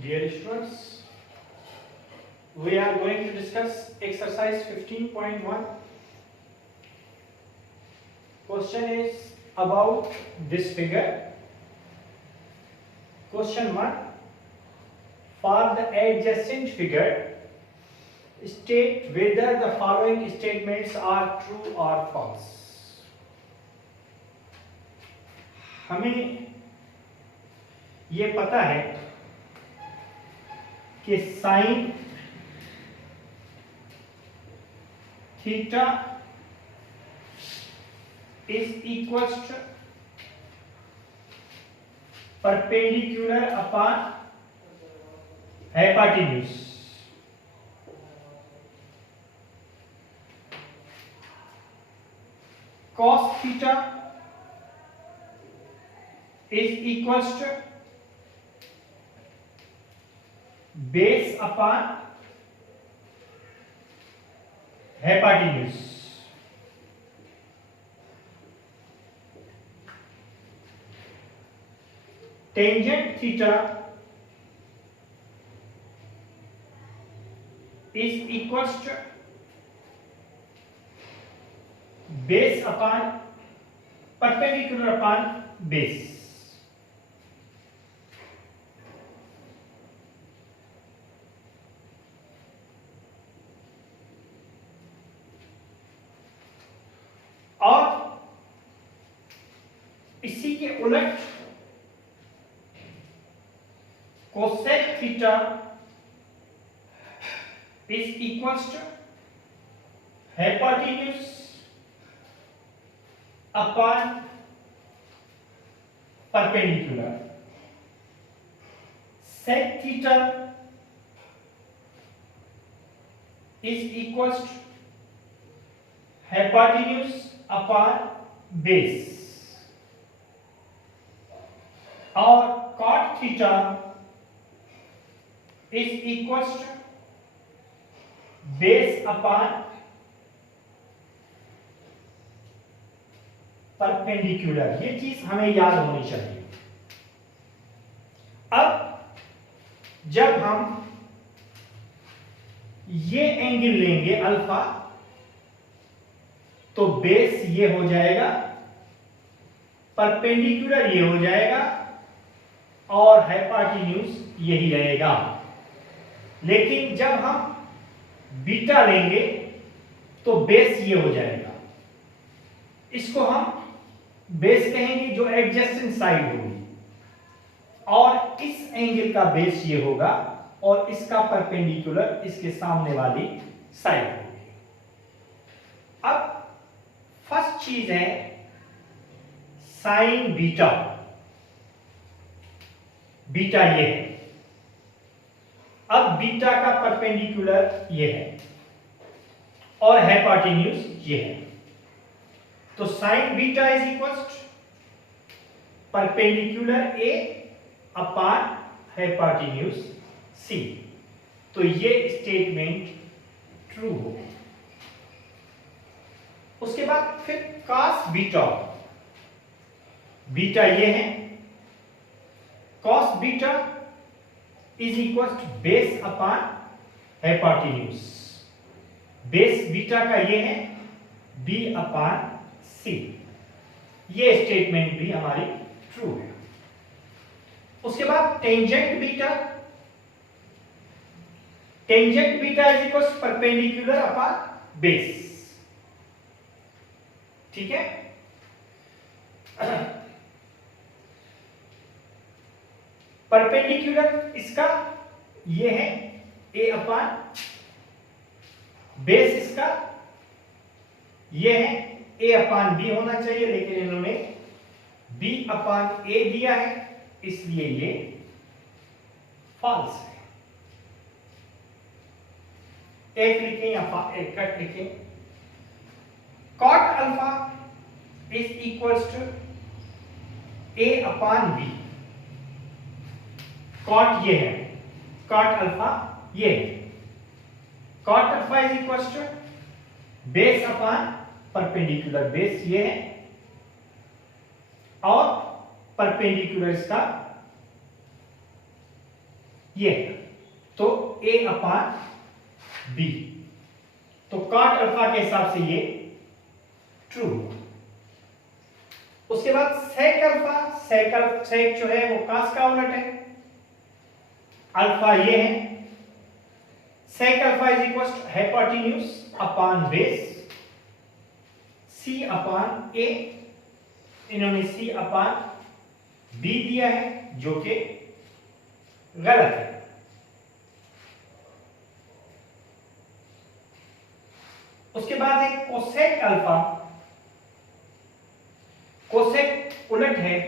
Dear students, we are going to discuss exercise 15.1. Question is about this figure. Question 1. For the adjacent figure, state whether the following statements are true or false. हमें ये पता है कि sine theta is equals to perpendicular upon hypotenuse. Cos theta is equals to base upon hypotenuse. Tangent theta is equals to base upon perpendicular upon base. और इसी के उलट cosec theta is equals to hypotenuse upon perpendicular. Sec theta is equals to hypotenuse upon base. और cot theta is equals to base upon perpendicular. ये चीज हमें याद होनी चाहिए. अब जब हम ये एंगल लेंगे अल्फा, तो बेस ये हो जाएगा, परपेंडिकुलर ये हो जाएगा और हाइपोटेन्यूज यही रहेगा. लेकिन जब हम बीटा लेंगे तो बेस ये हो जाएगा. इसको हम बेस कहेंगे जो एडजेसेंट साइड होगी, और इस एंगल का बेस ये होगा और इसका परपेंडिकुलर इसके सामने वाली साइड होगी. अब फर्स्ट चीज है साइन बीटा. बीटा ये है. अब बीटा का परपेंडिकुलर ये है और हाइपोटेन्यूज ये है. तो sine beta is equals perpendicular A upon hypotenuse C. तो ये स्टेटमेंट ट्रू हो. उसके बाद फिर कॉस बीटा. बीटा ये है. Cos beta is equal to base upon hypotenuse. Base beta का ये है बी अपॉन सी. ये स्टेटमेंट भी हमारी ट्रू है. उसके बाद tangent beta. Tangent beta is equal to perpendicular upon base. ठीक है. परपेंडिकुलर इसका ये है ए अपॉन बेस, इसका ये है ए अपॉन बी होना चाहिए, लेकिन इन्होंने बी अपॉन ए दिया है, इसलिए ये फॉल्स है. एक लिखें या एक कट लिखें. Cot alpha is equals to A upon B. Cot ये है, कॉट अल्फा ये है. Cot alpha is equals to base upon perpendicular. Base ये है और परपेंडिकुलर इसका ये, तो a अपान b, तो cot अल्फा के हिसाब से ये ट्रू। उसके बाद sec अल्फा, sec जो है वो cos का उलट है, अल्फा ये है, sec alpha is equal to hypotenuse upon base, c upon a, इन्होंने c अपान b दिया है जो कि गलत है। उसके बाद है कोसेक अल्फा, कोसेक उलट है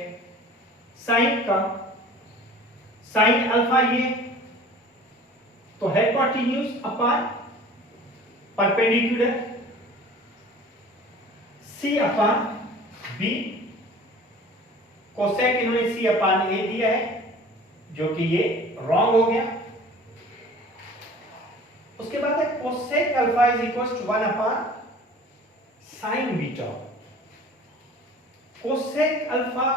साइन का, साइन अल्फा ये, तो hypotenuse upon perpendicular, c upon b, cosec इन्होंने c अपान a दिया है जो कि ये रॉन्ग हो गया। उसके बाद है cosec alpha is equal to 1 upon sine beta, cosec alpha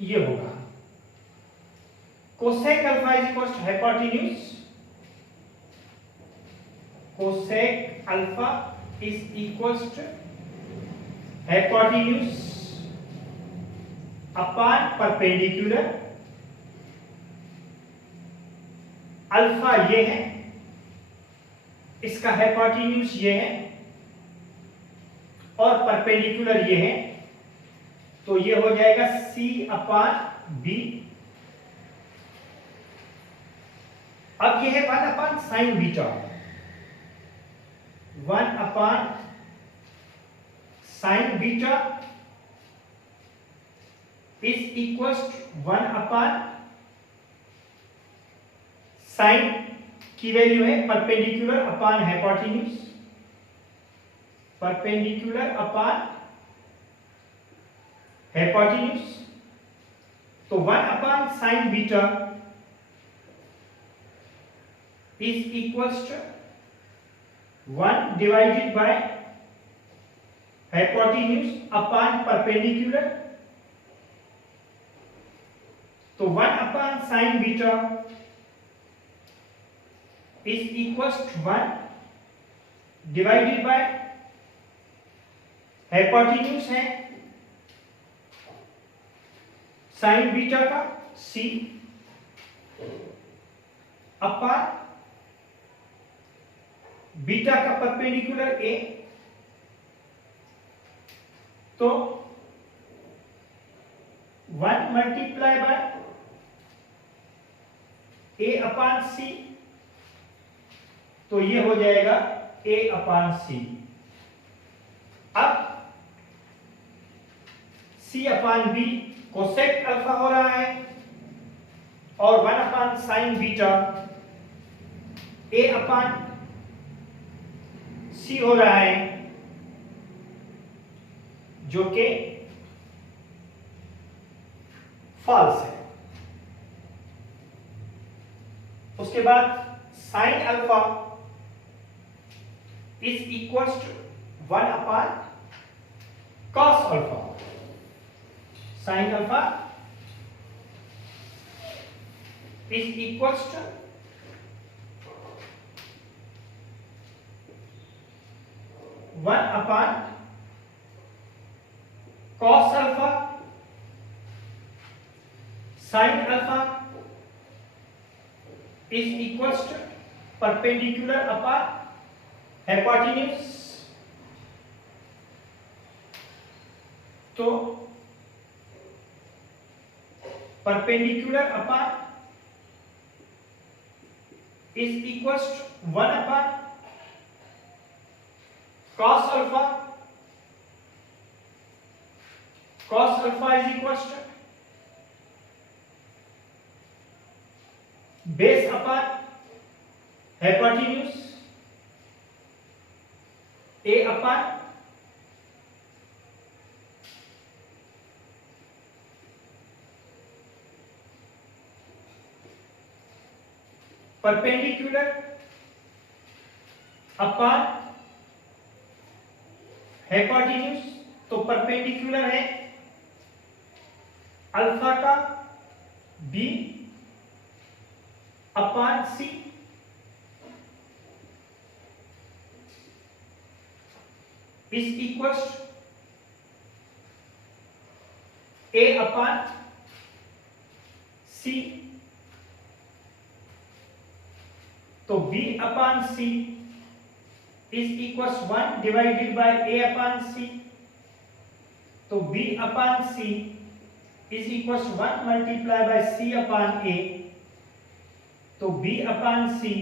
ये होगा, cosec alpha is equal to hypotenuse, cosec alpha is equal to hypotenuse upon perpendicular, alpha ये है, इसका हाइपोटेन्यूज ये है और परपेंडिकुलर ये है, तो ये हो जाएगा c अपान b। अब ये है 1 upon sine beta, 1 upon sine beta is equal to 1 upon sine की वैल्यू है perpendicular upon hypotenuse, perpendicular upon hypotenuse, तो 1 upon sine beta is equals to 1 divided by hypotenuse upon perpendicular, तो 1 upon sine beta is equals to 1 divided by hypotenuse है sine beta का c upon beta का perpendicular a, तो 1 multiply by a upon c, तो ये हो जाएगा a upon c। अब c upon b cosec alpha हो रहा है और 1 upon sine beta a upon c हो रहा है जो कि फॉल्स है। उसके बाद sine alpha is equals to 1 upon cos alpha, sin alpha is equals to 1 upon cos alpha, sin alpha is equals to perpendicular upon hypotenuse, तो perpendicular upon is equals to 1 upon cos alpha, cos alpha is equals to base upon hypotenuse a upon perpendicular upon hypotenuse, तो perpendicular है alpha का b upon C is equals A upon C. तो b upon C is equals 1 divided by a upon C. तो b upon C is equals 1 multiply by c upon a। तो b upon C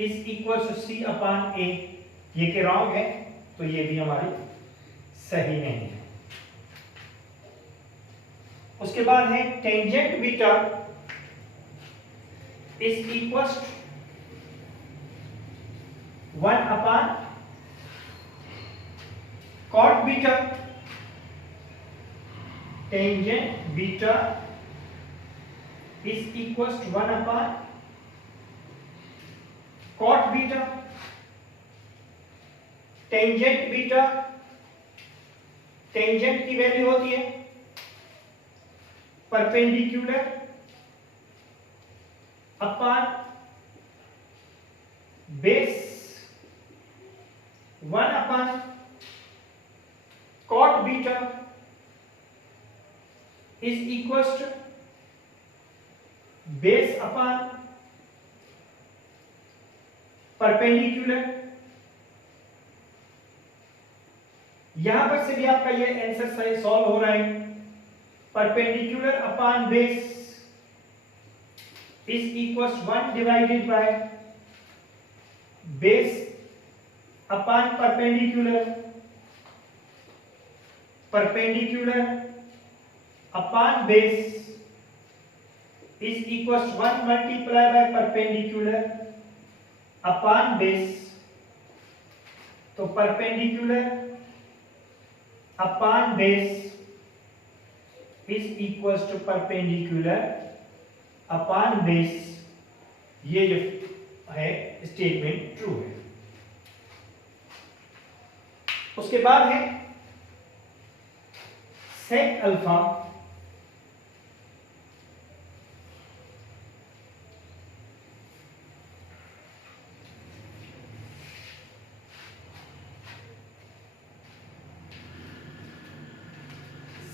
is equals to c upon a। ये के wrong है, तो ये भी हमारी सही नहीं है। उसके बाद है tangent beta is equals 1 upon cot beta. Tangent beta is equals to 1 upon cot beta. Tangent beta, tangent की वैल्यू होती है perpendicular upon base 1 upon cot beta is equals to base upon perpendicular. यहां पर से भी आपका ये answer सही सॉल्व हो रहा है। Perpendicular upon base is equals 1 divided by base upon perpendicular. Perpendicular upon base is equals 1 multiply by perpendicular upon base. तो perpendicular upon base is equals to perpendicular upon base. ये जो है statement true है। उसके बाद है sec alpha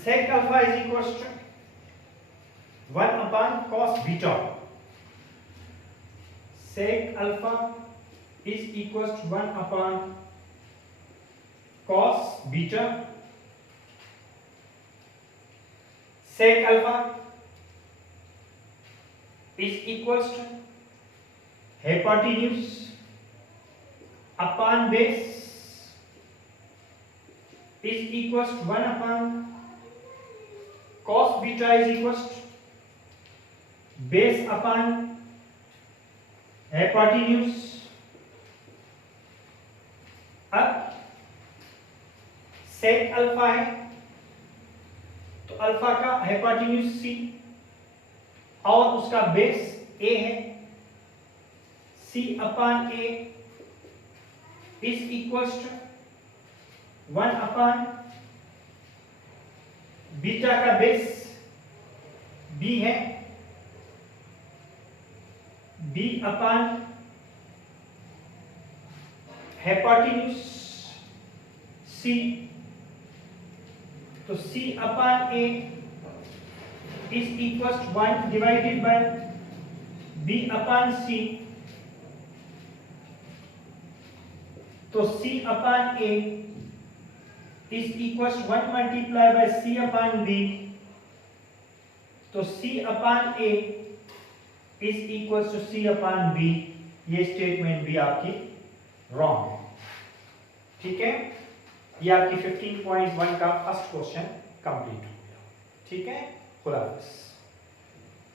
sec alpha is equals to 1 upon cos beta. Sec alpha is equals to 1 upon cos beta. Sec alpha is equals to hypotenuse upon base is equals to 1 upon cos beta is equals to base upon hypotenuse। अब sec alpha है तो alpha का hypotenuse c और उसका base a है। c upon a is equals to 1 upon beta का base b है। b upon hypotenuse c। तो c upon a is equal to 1 divided by b upon c। तो c upon a is equals to 1 multiply by c upon b। तो c upon a is equals to c upon b। ये statement भी आपकी wrong है। ठीक है, ये आपकी 15.1 का फर्स्ट क्वेश्चन कंप्लीट हो गया। ठीक है, खुदा हाफिज़।